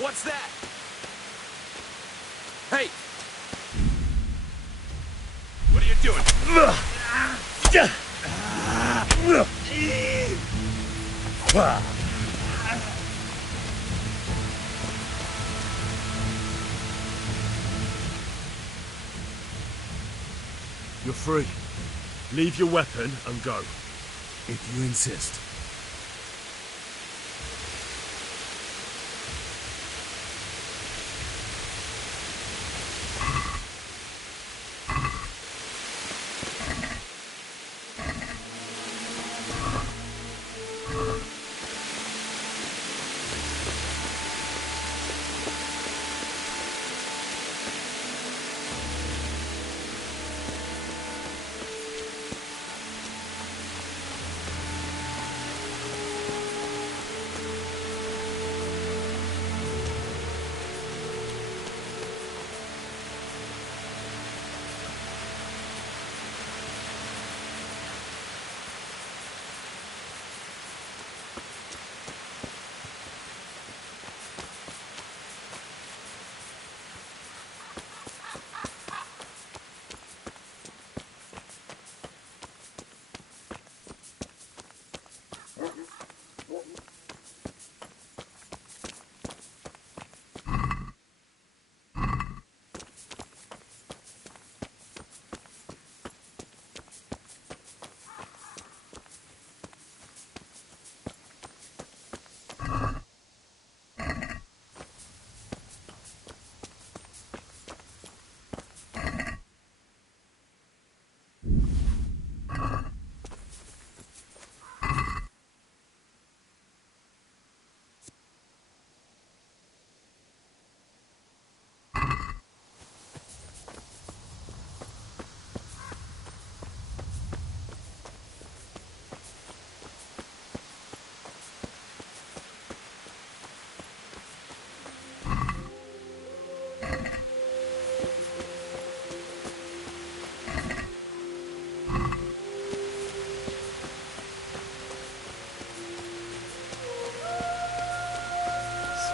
What's that? Hey! What are you doing? You're free. Leave your weapon and go. If you insist.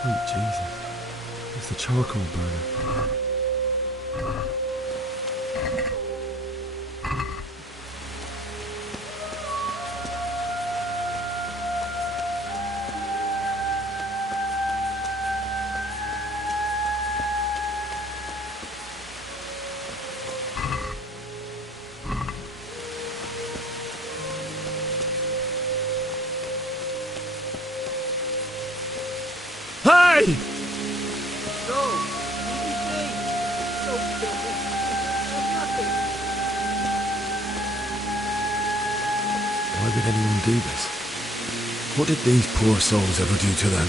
Sweet Jesus. It's the charcoal burner. Hey! Why would anyone do this? What did these poor souls ever do to them?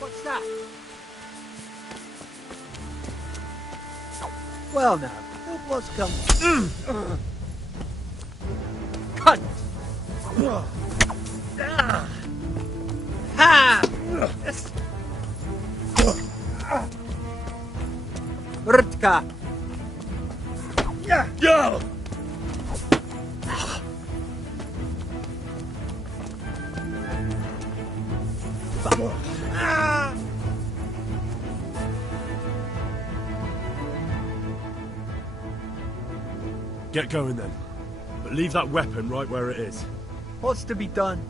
What's that? Well now, who was come? Cut! Ha! Rtka! Yo! Get going then. But leave that weapon right where it is. What's to be done?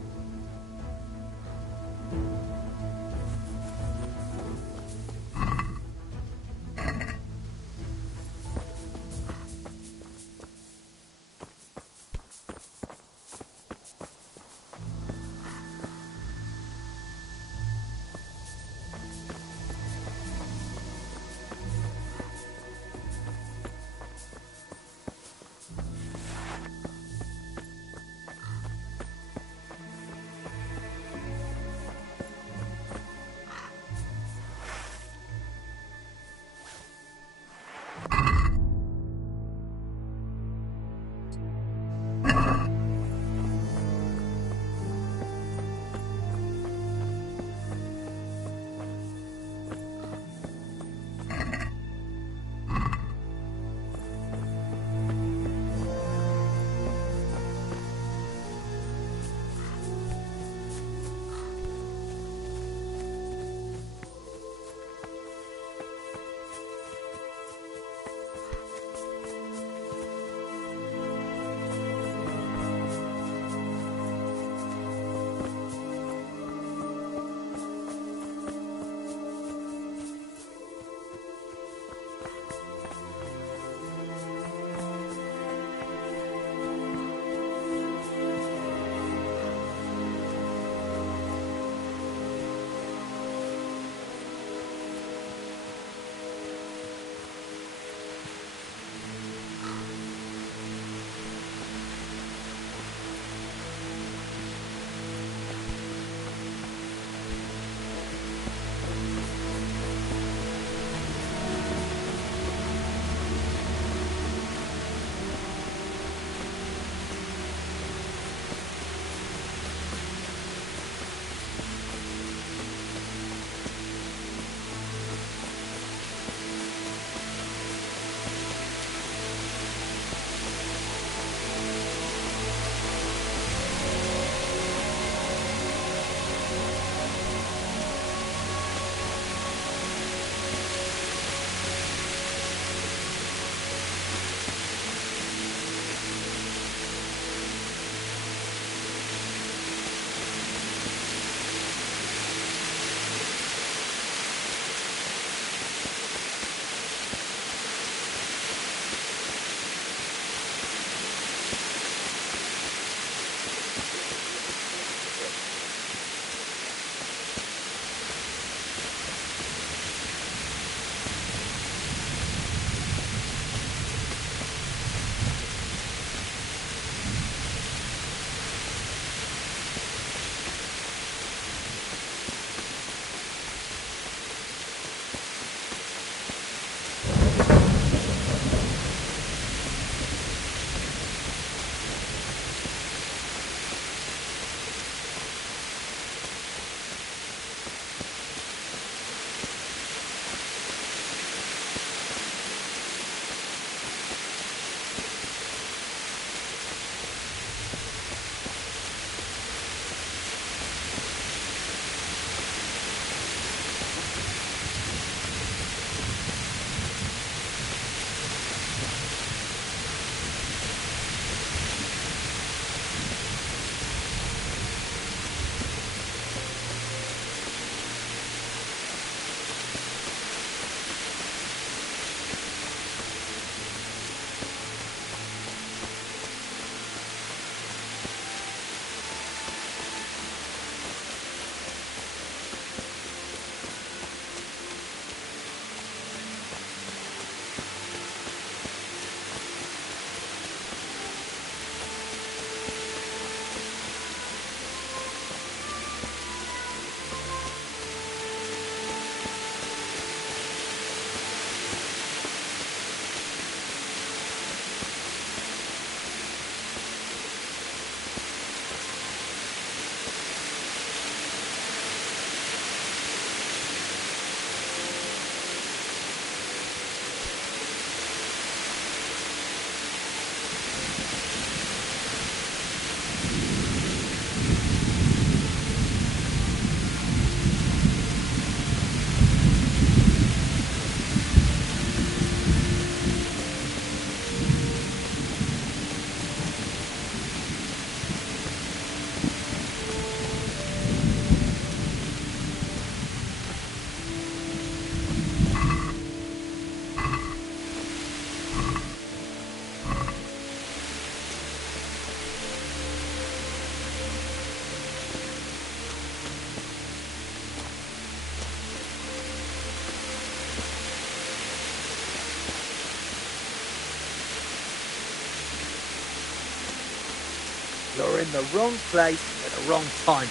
You're in the wrong place at the wrong time.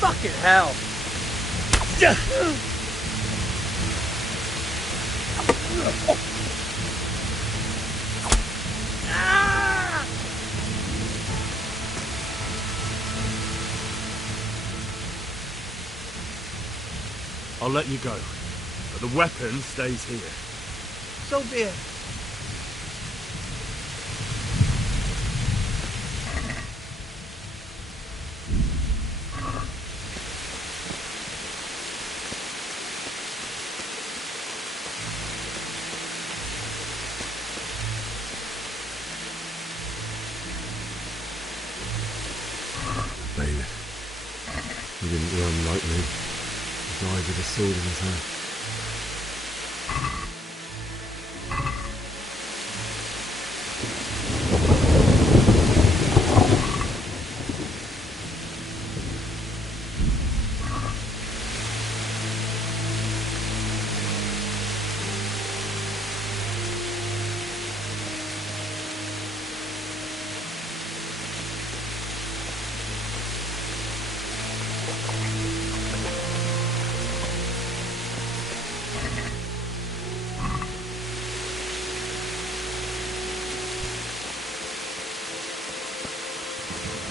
Fucking hell! I'll let you go, but the weapon stays here. So be it. David. He didn't run like me. He died with a sword in his hand.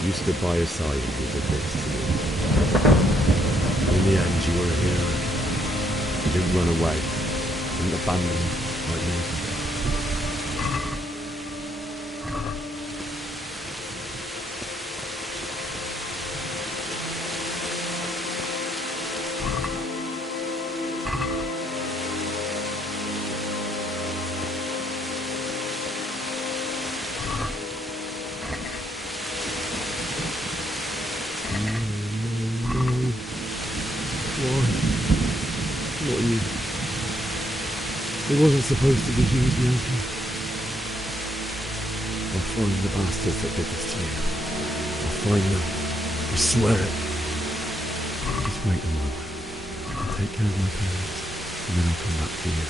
You stood by his side and he did this to you. In the end, you were a hero. You didn't run away. You didn't abandon him like me. Not you. It wasn't supposed to be you, Bianca. I'll find the bastards that did this to you. I'll find them. I swear it. Just wait a moment. I'll take care of my parents, and then I'll come back for you.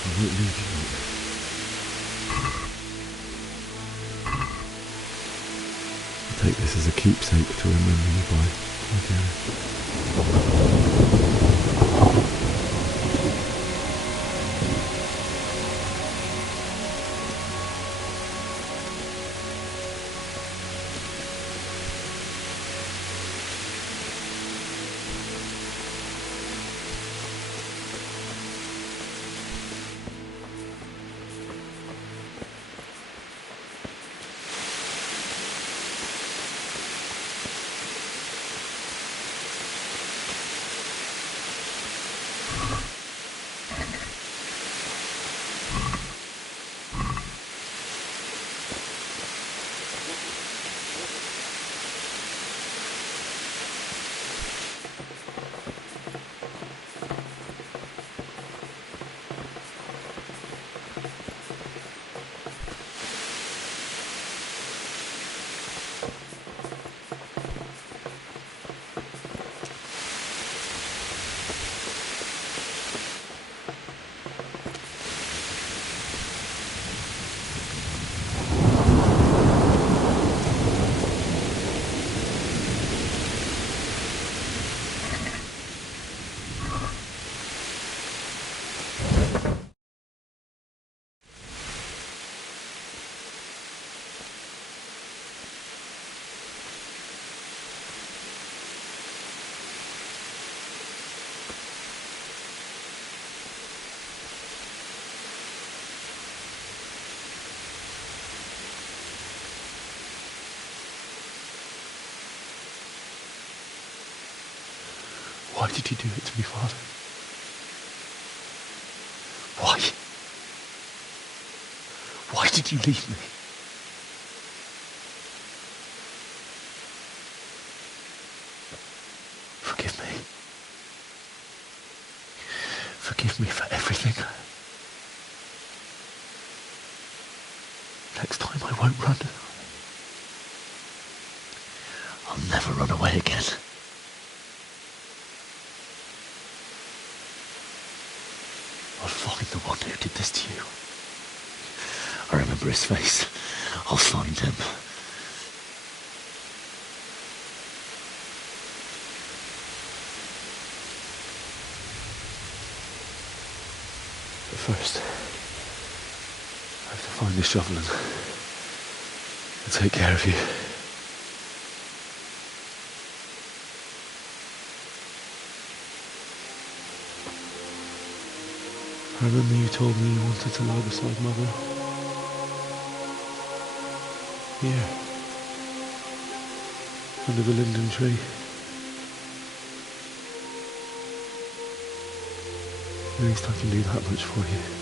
I won't leave you like this. I'll take this as a keepsake to remember you by, dearest. Why did you do it to me, Father? Why? Why did you leave me? Forgive me. Forgive me for everything. Next time I won't run. I'll never run away again. I'll find the one who did this to you. I remember his face. I'll find him. But first, I have to find the shovel and take care of you. I remember you told me you wanted to lie beside Mother. Here. Under the linden tree. At least I can do that much for you.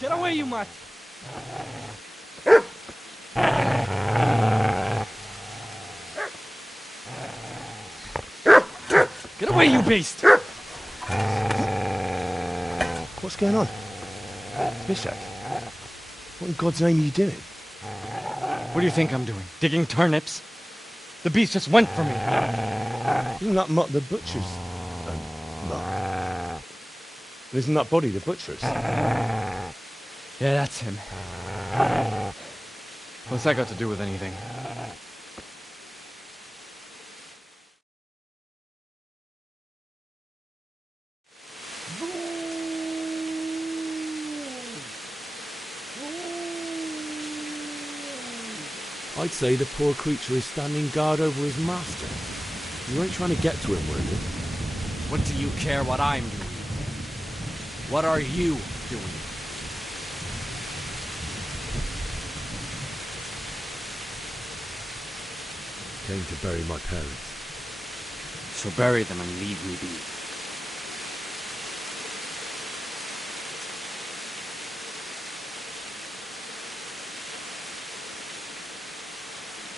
Get away, you mutt! Get away, you beast! What's going on? Mishak, what in God's name are you doing? What do you think I'm doing? Digging turnips? The beast just went for me. Isn't that Mutt the butcher's? Mutt. Isn't that body the butcher's? Yeah, that's him. What's that got to do with anything? I'd say the poor creature is standing guard over his master. You weren't trying to get to him, were you? What do you care what I'm doing? What are you doing? Came to bury my parents. So bury them and leave me be.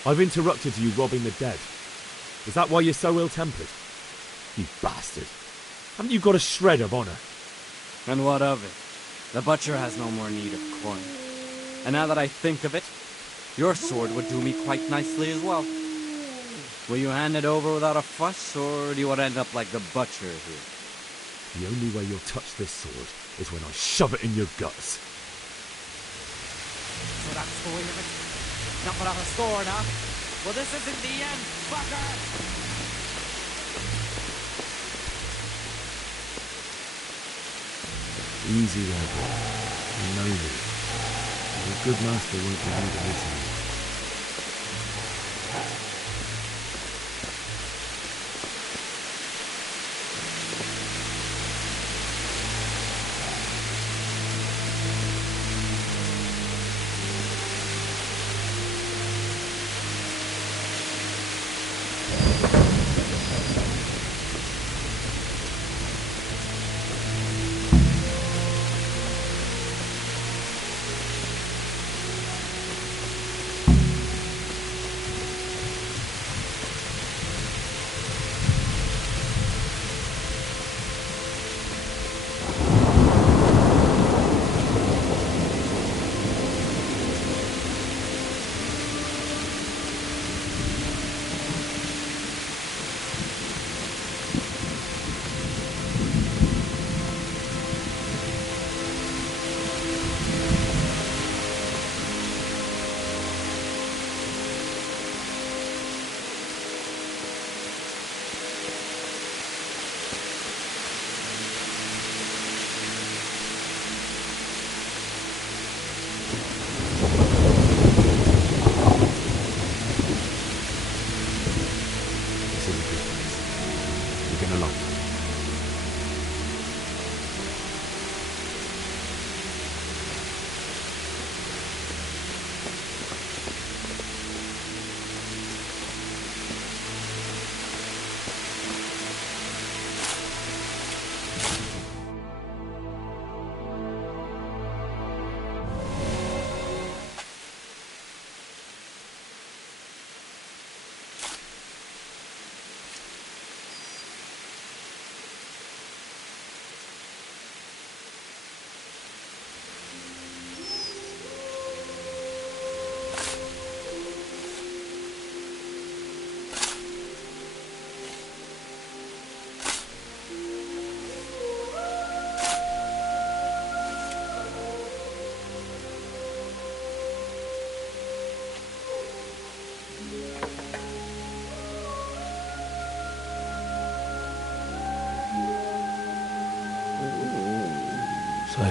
I've interrupted you robbing the dead. Is that why you're so ill-tempered? You bastard. Haven't you got a shred of honour? And what of it? The butcher has no more need of coin. And now that I think of it, your sword would do me quite nicely as well. Will you hand it over without a fuss, or do you want to end up like the butcher here? The only way you'll touch this sword is when I shove it in your guts. So that's the way of it? Not without a sword, huh? Well, this isn't the end, fucker! Easy there, boy. You know me. Your good master won't be leaving this in. So,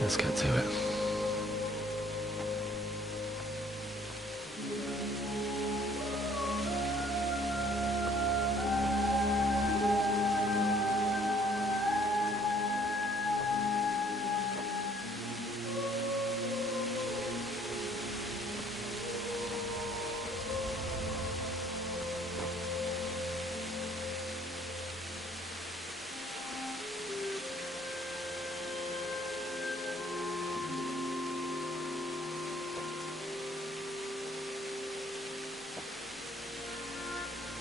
let's get to it.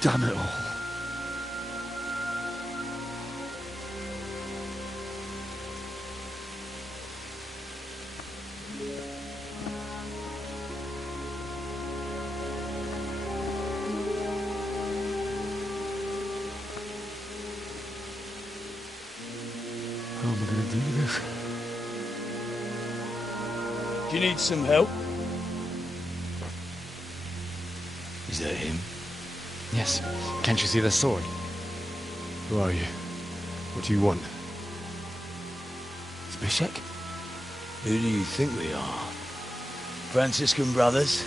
Damn it all. How am I going to do this? Do you need some help? Is that him? Yes. Can't you see the sword? Who are you? What do you want? Zbyszek? Who do you think we are? Franciscan brothers?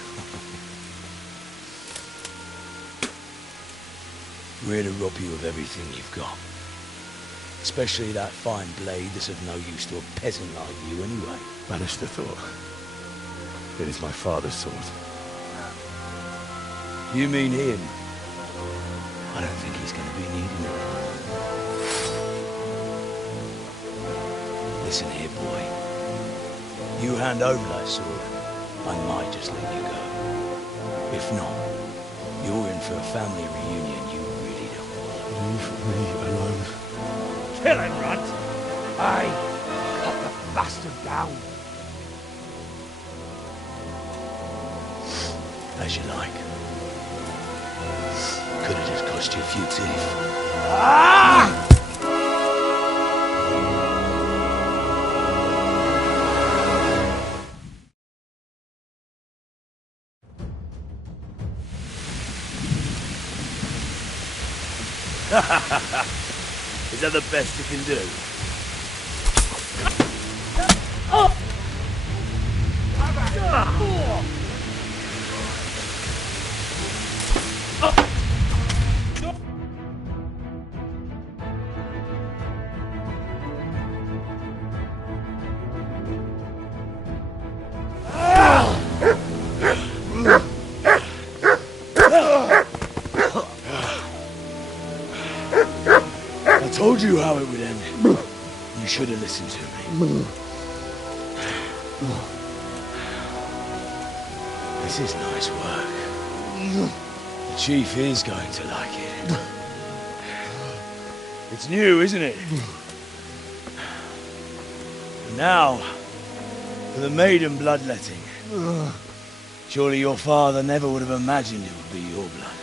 We're here to rob you of everything you've got. Especially that fine blade that's of no use to a peasant like you anyway. Banish the thought. It is my father's sword. You mean him? I don't think he's going to be needing it. Listen here, boy. You hand over that sword, I might just let you go. If not, you're in for a family reunion you really don't want. Leave me alone. Kill him, Runt. Aye. Cut the bastard down. As you like. Could have just cost you a few teeth. Ah! Is that the best you can do? I told you how it would end. You should have listened to me. This is nice work. The chief is going to like it. It's new, isn't it? And now, for the maiden bloodletting. Surely your father never would have imagined it would be your blood.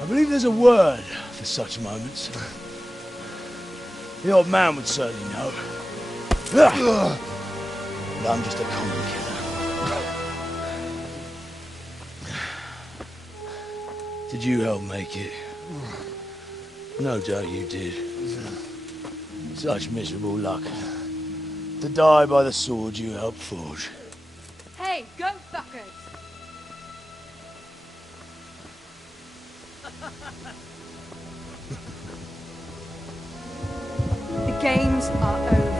I believe there's a word for such moments. The old man would certainly know. But I'm just a common killer. Did you help make it? No doubt you did. Such miserable luck. To die by the sword you helped forge. Hey, go fuckers! The games are over.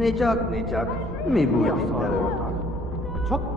Nicak, mi bu yaptıkları? Çok.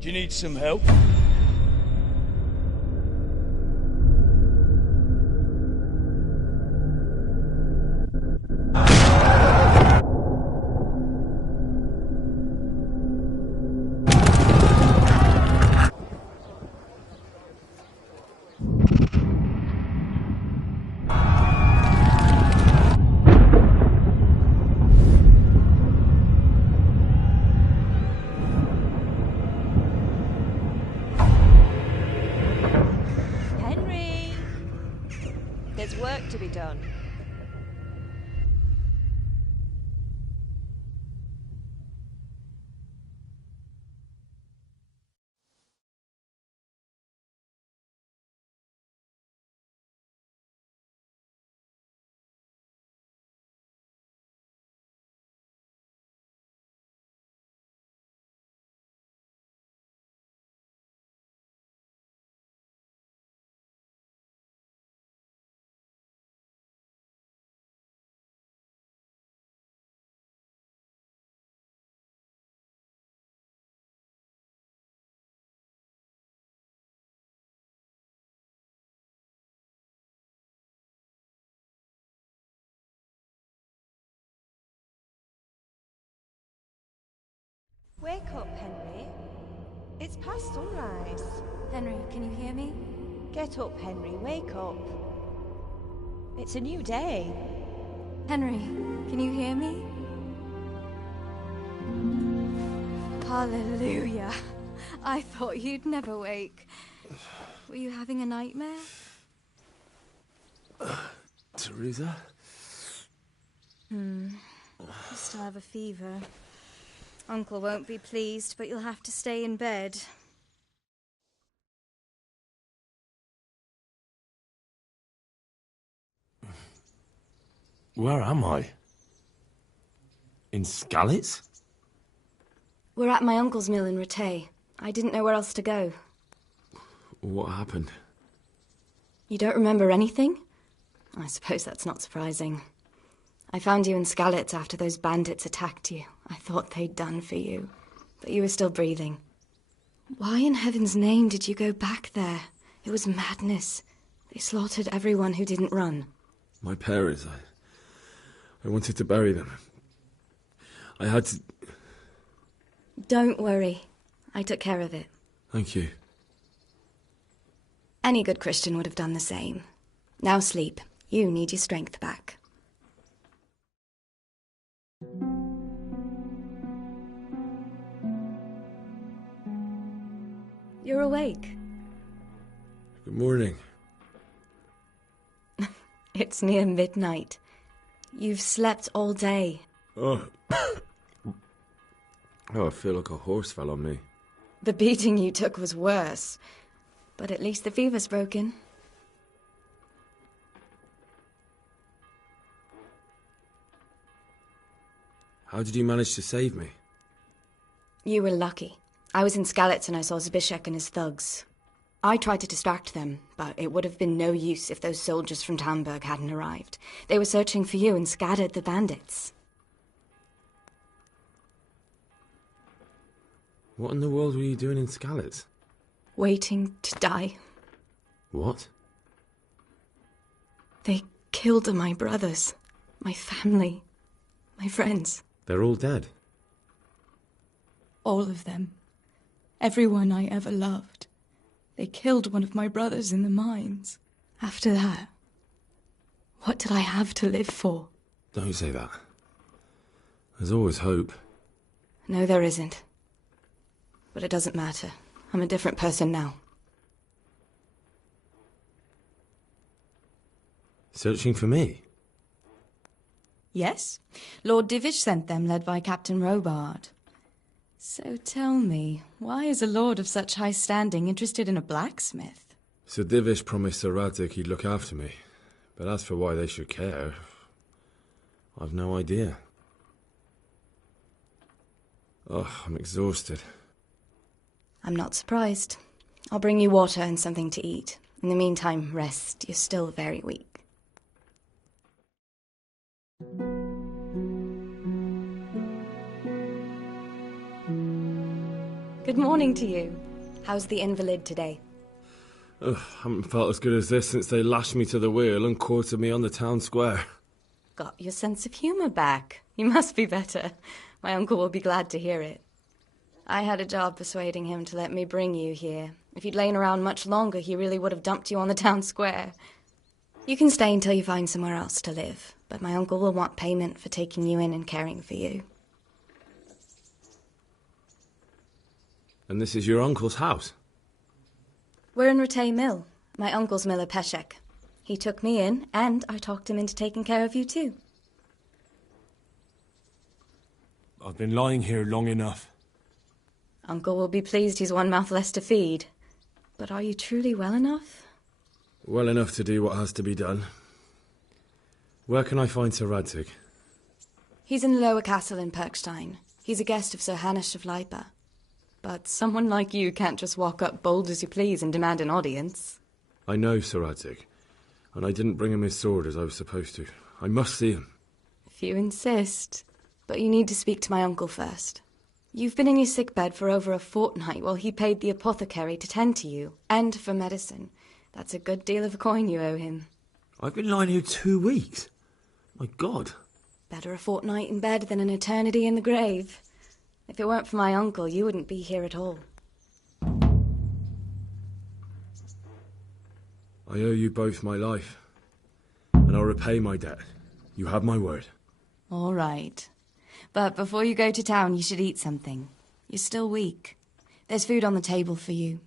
Do you need some help? There's work to be done. Wake up, Henry. It's past sunrise. Henry, can you hear me? Get up, Henry. Wake up. It's a new day. Henry, can you hear me? Hallelujah. I thought you'd never wake. Were you having a nightmare? Teresa? You still have a fever. Uncle won't be pleased, but you'll have to stay in bed. Where am I? In Skalitz? We're at my uncle's mill in Rattay. I didn't know where else to go. What happened? You don't remember anything? I suppose that's not surprising. I found you in Skalitz after those bandits attacked you. I thought they'd done for you, but you were still breathing. Why in heaven's name did you go back there? It was madness. They slaughtered everyone who didn't run. My parents, I wanted to bury them. I had to... Don't worry. I took care of it. Thank you. Any good Christian would have done the same. Now sleep. You need your strength back. You're awake. Good morning. It's near midnight. You've slept all day. Oh. Oh, I feel like a horse fell on me. The beating you took was worse. But at least the fever's broken. How did you manage to save me? You were lucky. I was in Skalitz and I saw Zbyszek and his thugs. I tried to distract them, but it would have been no use if those soldiers from Tamburg hadn't arrived. They were searching for you and scattered the bandits. What in the world were you doing in Skalitz? Waiting to die. What? They killed my brothers, my family, my friends. They're all dead. All of them. Everyone I ever loved. They killed one of my brothers in the mines. After that, what did I have to live for? Don't say that. There's always hope. No, there isn't. But it doesn't matter. I'm a different person now. Searching for me? Yes. Lord Divish sent them, led by Captain Robard. So tell me, why is a lord of such high standing interested in a blacksmith? Sir Divish promised Sir Radzig he'd look after me. But as for why they should care, I've no idea. Oh, I'm exhausted. I'm not surprised. I'll bring you water and something to eat. In the meantime, rest. You're still very weak. Good morning to you. How's the invalid today? Ugh, haven't felt as good as this since they lashed me to the wheel and quartered me on the town square. Got your sense of humour back. You must be better. My uncle will be glad to hear it. I had a job persuading him to let me bring you here. If you'd lain around much longer, he really would have dumped you on the town square. You can stay until you find somewhere else to live, but my uncle will want payment for taking you in and caring for you. And this is your uncle's house? We're in Ratay Mill, my uncle's miller Peshek. He took me in, and I talked him into taking care of you too. I've been lying here long enough. Uncle will be pleased he's one mouth less to feed. But are you truly well enough? Well enough to do what has to be done. Where can I find Sir Radzig? He's in the Lower Castle in Perkstein. He's a guest of Sir Hanush of Leipa. But someone like you can't just walk up bold as you please and demand an audience. I know Sir Radzig, and I didn't bring him his sword as I was supposed to. I must see him. If you insist. But you need to speak to my uncle first. You've been in your sickbed for over a fortnight while he paid the apothecary to tend to you, and for medicine. That's a good deal of coin you owe him. I've been lying here 2 weeks. My God. Better a fortnight in bed than an eternity in the grave. If it weren't for my uncle, you wouldn't be here at all. I owe you both my life, and I'll repay my debt. You have my word. All right. But before you go to town, you should eat something. You're still weak. There's food on the table for you.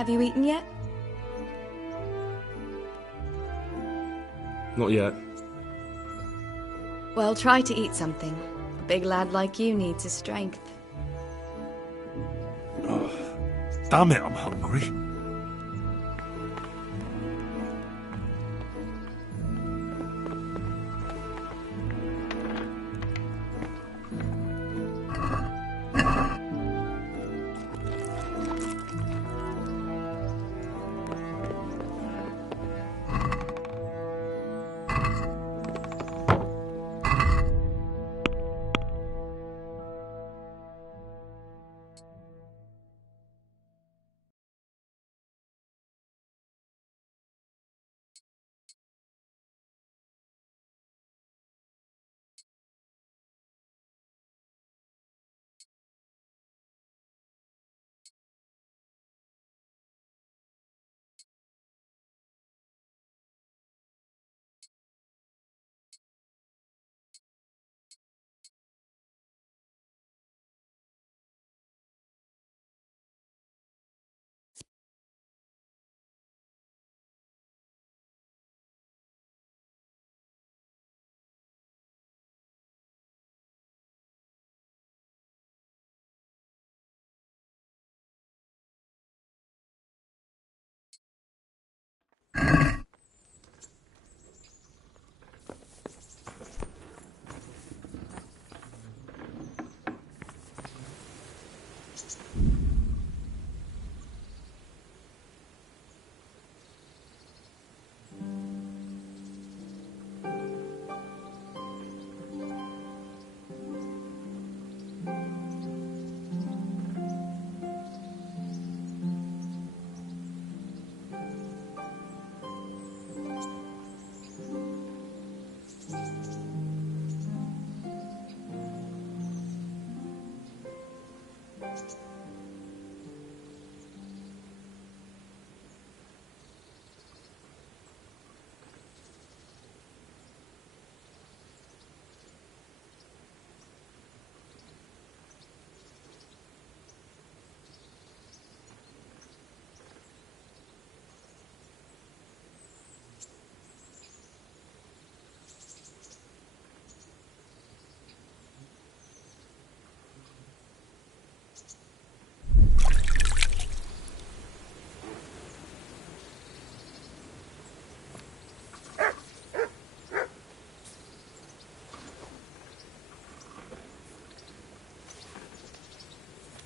Have you eaten yet? Not yet. Well, try to eat something. A big lad like you needs his strength. Oh, damn it, I'm hungry.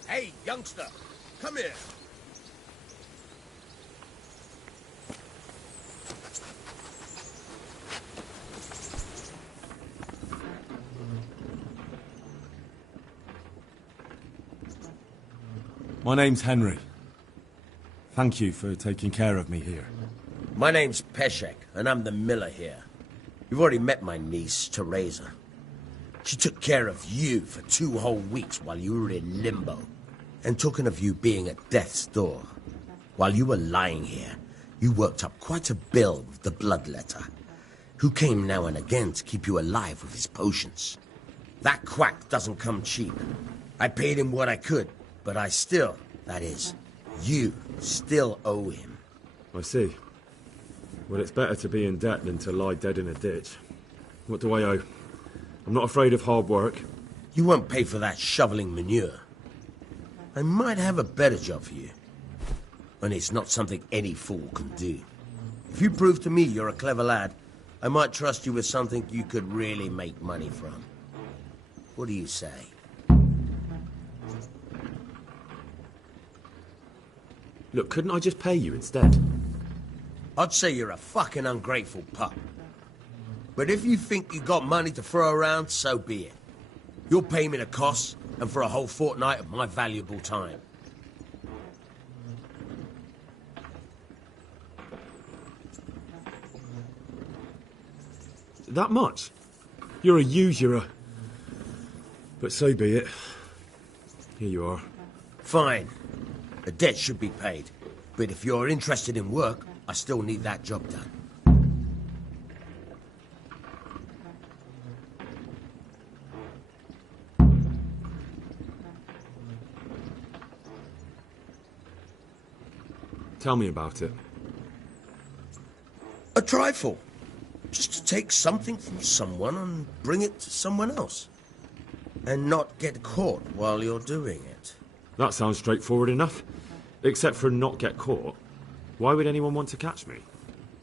Hey, youngster, come here. My name's Henry. Thank you for taking care of me here. My name's Peshek, and I'm the miller here. You've already met my niece, Teresa. She took care of you for 2 whole weeks while you were in limbo. And talking of you being at death's door, while you were lying here, you worked up quite a bill with the bloodletter, who came now and again to keep you alive with his potions. That quack doesn't come cheap. I paid him what I could, but I still, that is, you still owe him. I see. Well, it's better to be in debt than to lie dead in a ditch. What do I owe? I'm not afraid of hard work. You won't pay for that shoveling manure. I might have a better job for you. And it's not something any fool can do. If you prove to me you're a clever lad, I might trust you with something you could really make money from. What do you say? Look, couldn't I just pay you instead? I'd say you're a fucking ungrateful pup. But if you think you got money to throw around, so be it. You'll pay me the costs, and for a whole fortnight of my valuable time. That much? You're a usurer. But so be it. Here you are. Fine. The debt should be paid. But if you're interested in work, I still need that job done. Tell me about it. A trifle. Just to take something from someone and bring it to someone else. And not get caught while you're doing it. That sounds straightforward enough. Except for not get caught. Why would anyone want to catch me?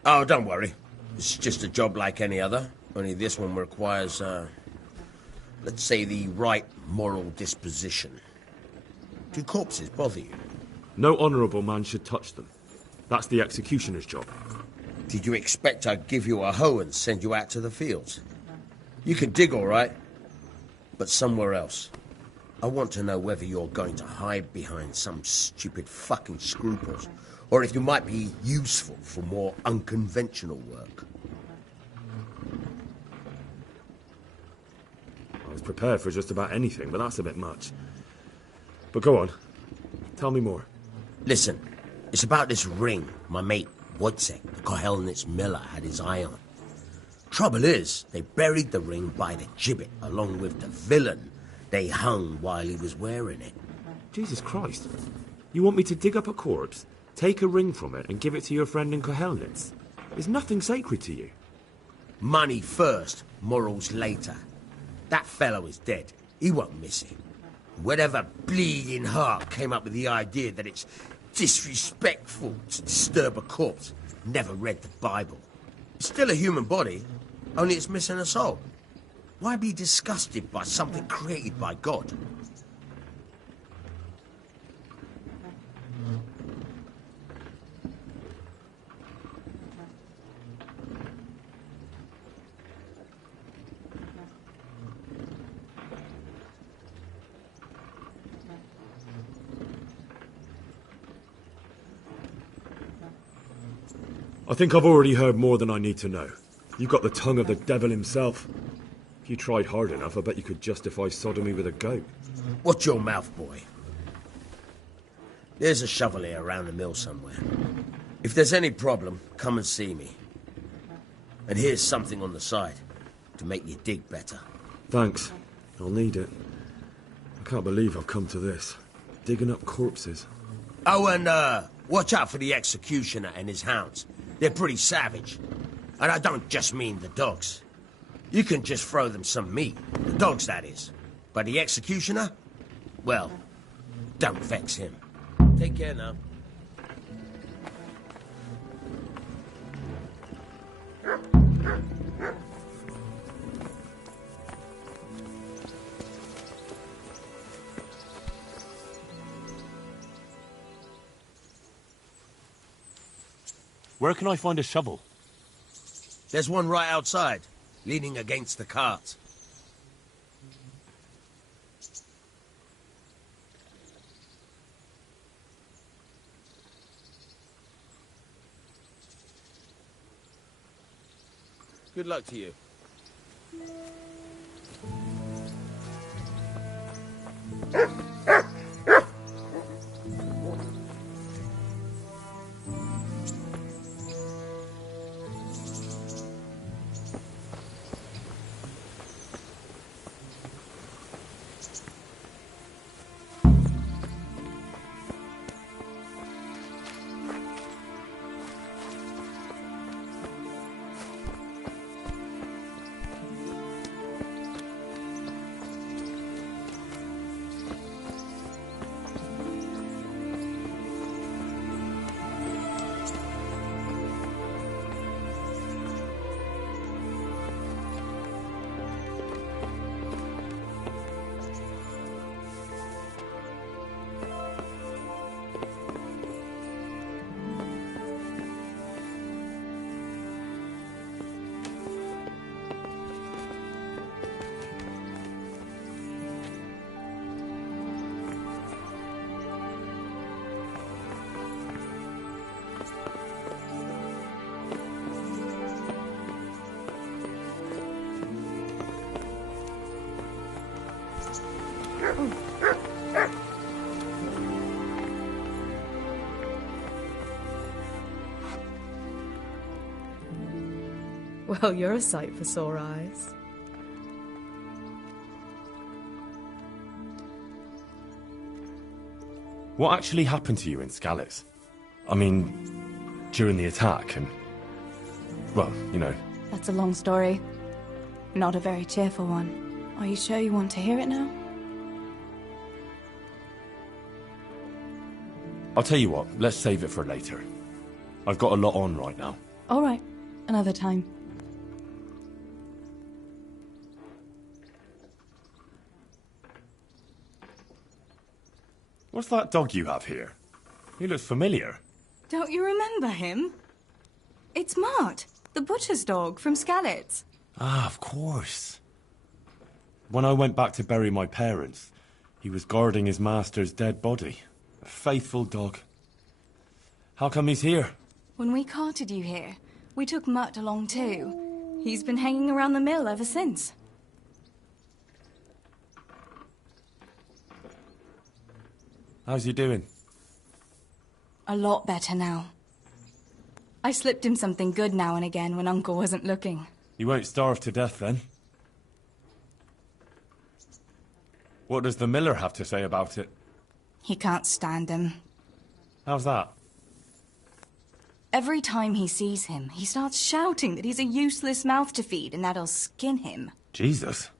Oh, don't worry. It's just a job like any other. Only this one requires, let's say, the right moral disposition. Do corpses bother you? No honourable man should touch them. That's the executioner's job. Did you expect I'd give you a hoe and send you out to the fields? You can dig all right, but somewhere else. I want to know whether you're going to hide behind some stupid fucking scruples, or if you might be useful for more unconventional work. I was prepared for just about anything, but that's a bit much. But go on. Tell me more. Listen, it's about this ring my mate Wojciech, the Kohelnitz miller, had his eye on. Trouble is, they buried the ring by the gibbet along with the villain they hung while he was wearing it. Jesus Christ. You want me to dig up a corpse, take a ring from it, and give it to your friend in Kohelnitz? Is nothing sacred to you? Money first, morals later. That fellow is dead. He won't miss it. Whatever bleeding heart came up with the idea that it's disrespectful to disturb a corpse never read the Bible. It's still a human body, only it's missing a soul. Why be disgusted by something created by God? I think I've already heard more than I need to know. You've got the tongue of the devil himself. If you tried hard enough, I bet you could justify sodomy with a goat. Watch your mouth, boy. There's a shovel here around the mill somewhere. If there's any problem, come and see me. And here's something on the side to make you dig better. Thanks. I'll need it. I can't believe I've come to this. Digging up corpses. Oh, and watch out for the executioner and his hounds. They're pretty savage. And I don't just mean the dogs. You can just throw them some meat. The dogs, that is. But the executioner? Well, don't vex him. Take care now. Where can I find a shovel? There's one right outside, leaning against the cart. Good luck to you. Well, you're a sight for sore eyes. What actually happened to you in Skalitz? I mean, during the attack and... well, you know. That's a long story. Not a very cheerful one. Are you sure you want to hear it now? I'll tell you what, let's save it for later. I've got a lot on right now. All right, another time. What's that dog you have here? He looks familiar. Don't you remember him? It's Mart, the butcher's dog from Skalitz. Ah, of course. When I went back to bury my parents, he was guarding his master's dead body. A faithful dog. How come he's here? When we carted you here, we took Mutt along too. He's been hanging around the mill ever since. How's he doing? A lot better now. I slipped him something good now and again when Uncle wasn't looking. He won't starve to death then. What does the miller have to say about it? He can't stand him. How's that? Every time he sees him, he starts shouting that he's a useless mouth to feed and that'll skin him. Jesus.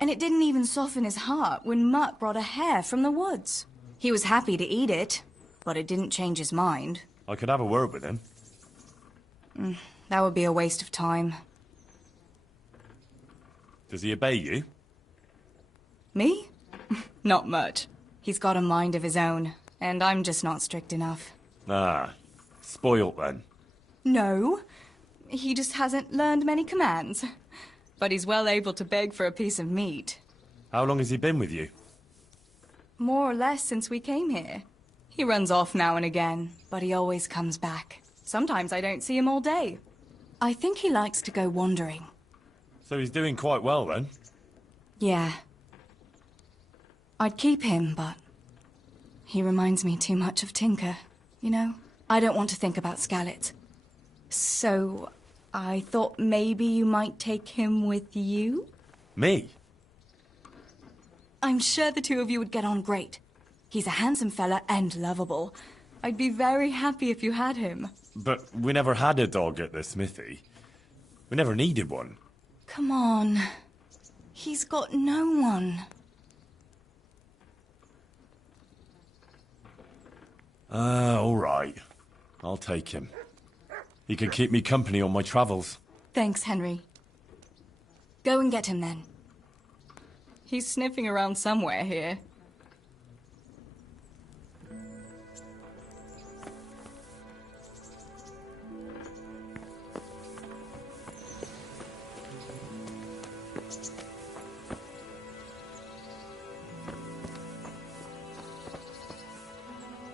And it didn't even soften his heart when Mutt brought a hare from the woods. He was happy to eat it, but it didn't change his mind. I could have a word with him. That would be a waste of time. Does he obey you? Me? Not much. He's got a mind of his own, and I'm just not strict enough. Ah, spoilt then. No, he just hasn't learned many commands. But he's well able to beg for a piece of meat. How long has he been with you? More or less since we came here. He runs off now and again, but he always comes back. Sometimes I don't see him all day. I think he likes to go wandering. So he's doing quite well then? Yeah. I'd keep him, but he reminds me too much of Tinker, you know? I don't want to think about Skalitz. So I thought maybe you might take him with you? Me? I'm sure the two of you would get on great. He's a handsome fella and lovable. I'd be very happy if you had him. But we never had a dog at the smithy. We never needed one. Come on. He's got no one. All right. I'll take him. He can keep me company on my travels. Thanks, Henry. Go and get him then. He's sniffing around somewhere here.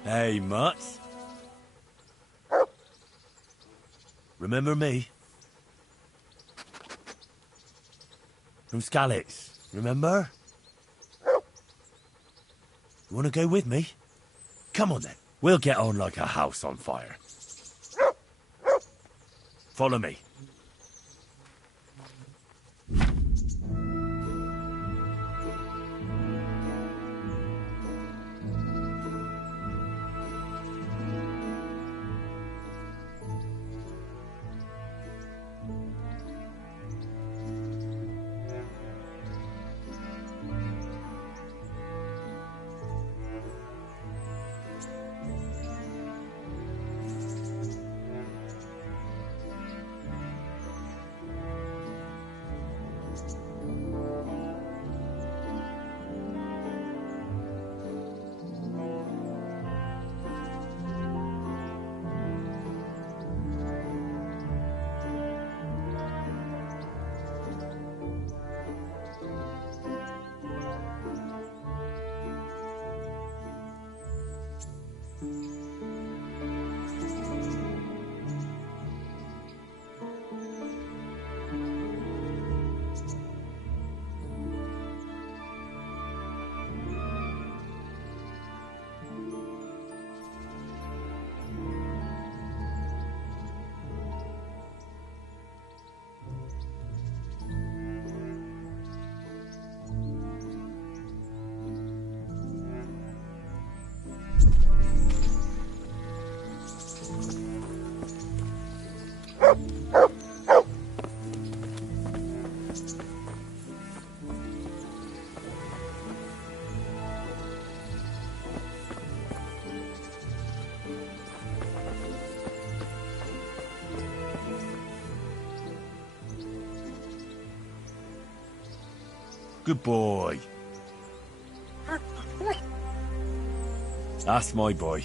Hey, Mutt. Remember me? From Skalitz, remember? You want to go with me? Come on then. We'll get on like a house on fire. Follow me. Good boy. That's my boy.